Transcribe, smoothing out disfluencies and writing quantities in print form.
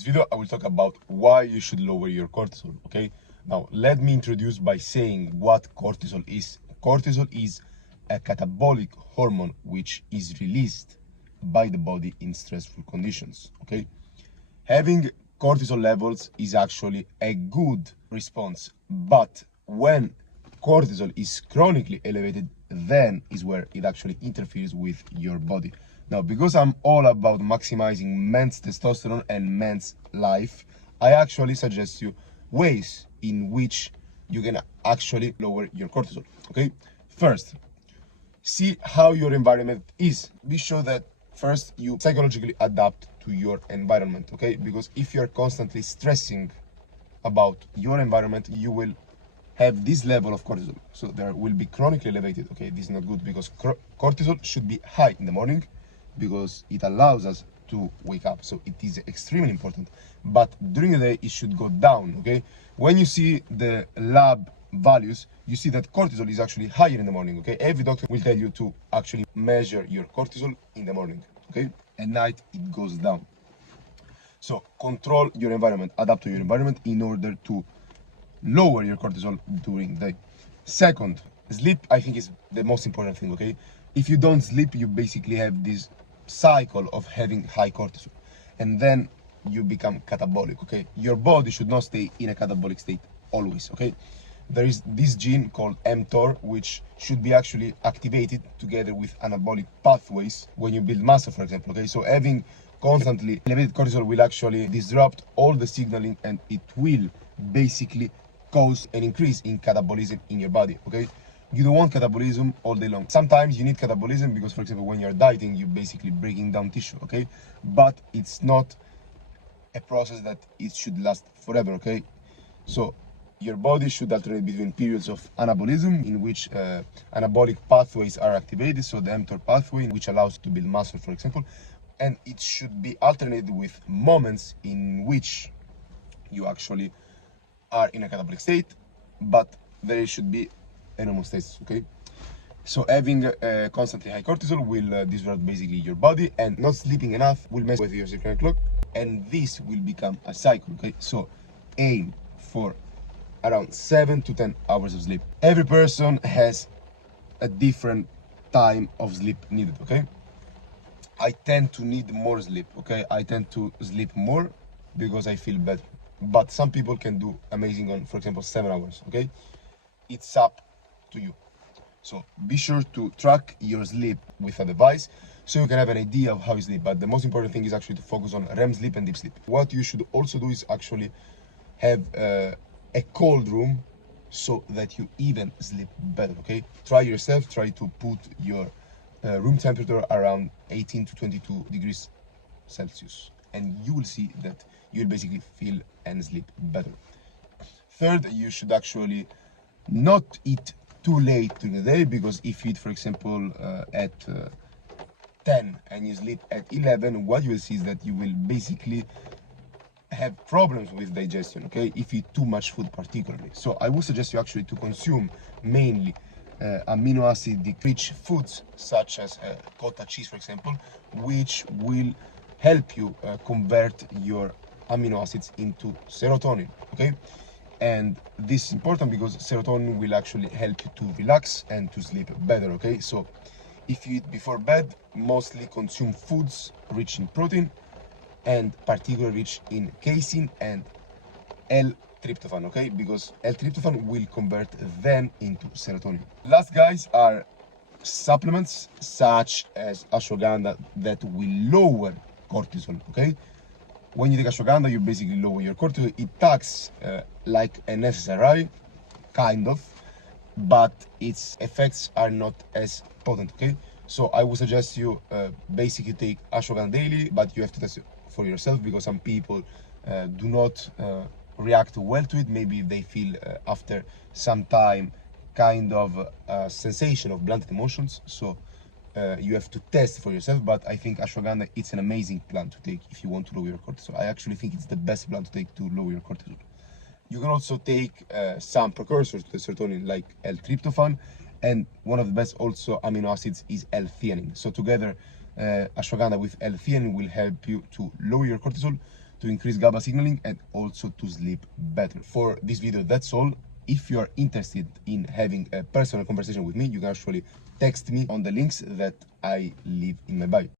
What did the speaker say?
this video, I will talk about why you should lower your cortisol, okay? Now, let me introduce by saying what cortisol is. Cortisol is a catabolic hormone which is released by the body in stressful conditions, okay? Having cortisol levels is actually a good response, but when cortisol is chronically elevated, then is where it actually interferes with your body. Now, because I'm all about maximizing men's testosterone and men's life, I actually suggest you ways in which you can actually lower your cortisol, okay? First, see how your environment is. Be sure that first you psychologically adapt to your environment, okay? Because if you're constantly stressing about your environment, you will have this level of cortisol. So there will be chronically elevated, okay? This is not good because cortisol should be high in the morning because it allows us to wake up. So it is extremely important. But during the day, it should go down, okay? When you see the lab values, you see that cortisol is actually higher in the morning, okay? Every doctor will tell you to actually measure your cortisol in the morning, okay? At night, it goes down. So control your environment, adapt to your environment in order to lower your cortisol during the day. Second, sleep, I think, is the most important thing, okay? If you don't sleep, you basically have this cycle of having high cortisol, and then you become catabolic, okay? Your body should not stay in a catabolic state always, okay? There is this gene called mTOR, which should be actually activated together with anabolic pathways when you build muscle, for example, okay? So having constantly elevated cortisol will actually disrupt all the signaling, and it will basically cause an increase in catabolism in your body, okay? You don't want catabolism all day long. Sometimes you need catabolism because, for example, when you're dieting, you're basically breaking down tissue, okay? But it's not a process that it should last forever, okay? So your body should alternate between periods of anabolism, in which anabolic pathways are activated, so the mTOR pathway, which allows to build muscle, for example, and it should be alternated with moments in which you actually are in a catabolic state, but there should be a normal status, okay? So having constantly high cortisol will disrupt basically your body, and not sleeping enough will mess with your circadian clock, and this will become a cycle, okay? So aim for around 7 to 10 hours of sleep. Every person has a different time of sleep needed, okay? I tend to need more sleep, okay? I tend to sleep more because I feel better. But some people can do amazing on, for example, 7 hours, okay? It's up to you. So be sure to track your sleep with a device so you can have an idea of how you sleep. But the most important thing is actually to focus on REM sleep and deep sleep. What you should also do is actually have a cold room so that you even sleep better, okay? Try yourself, try to put your room temperature around 18 to 22 degrees Celsius, and you will see that you'll basically feel and sleep better. Third, you should actually not eat too late during the day, because if you eat, for example, at 10 and you sleep at 11, what you will see is that you will basically have problems with digestion, okay, if you eat too much food particularly. So I would suggest you actually to consume mainly amino acid rich foods such as cottage cheese, for example, which will help you convert your amino acids into serotonin, okay? And this is important because serotonin will actually help you to relax and to sleep better, okay? So if you eat before bed, mostly consume foods rich in protein and particularly rich in casein and L-tryptophan, okay? Because L-tryptophan will convert them into serotonin. Last, guys, are supplements such as ashwagandha that will lower cortisol, okay? When you take ashwagandha, you basically lower your cortisol. It acts like an SSRI, kind of, but its effects are not as potent, okay? So I would suggest you basically take ashwagandha daily, but you have to test it for yourself because some people do not react well to it. Maybe they feel after some time kind of sensation of blunted emotions. So you have to test for yourself, but I think ashwagandha, it's an amazing plant to take if you want to lower your cortisol. I actually think it's the best plant to take to lower your cortisol. You can also take some precursors to the serotonin like L-tryptophan, and one of the best also amino acids is L-theanine. So together ashwagandha with L-theanine will help you to lower your cortisol to increase GABA signaling, and also to sleep better. For this video, that's all. If you are interested in having a personal conversation with me, you can actually text me on the links that I leave in my bio.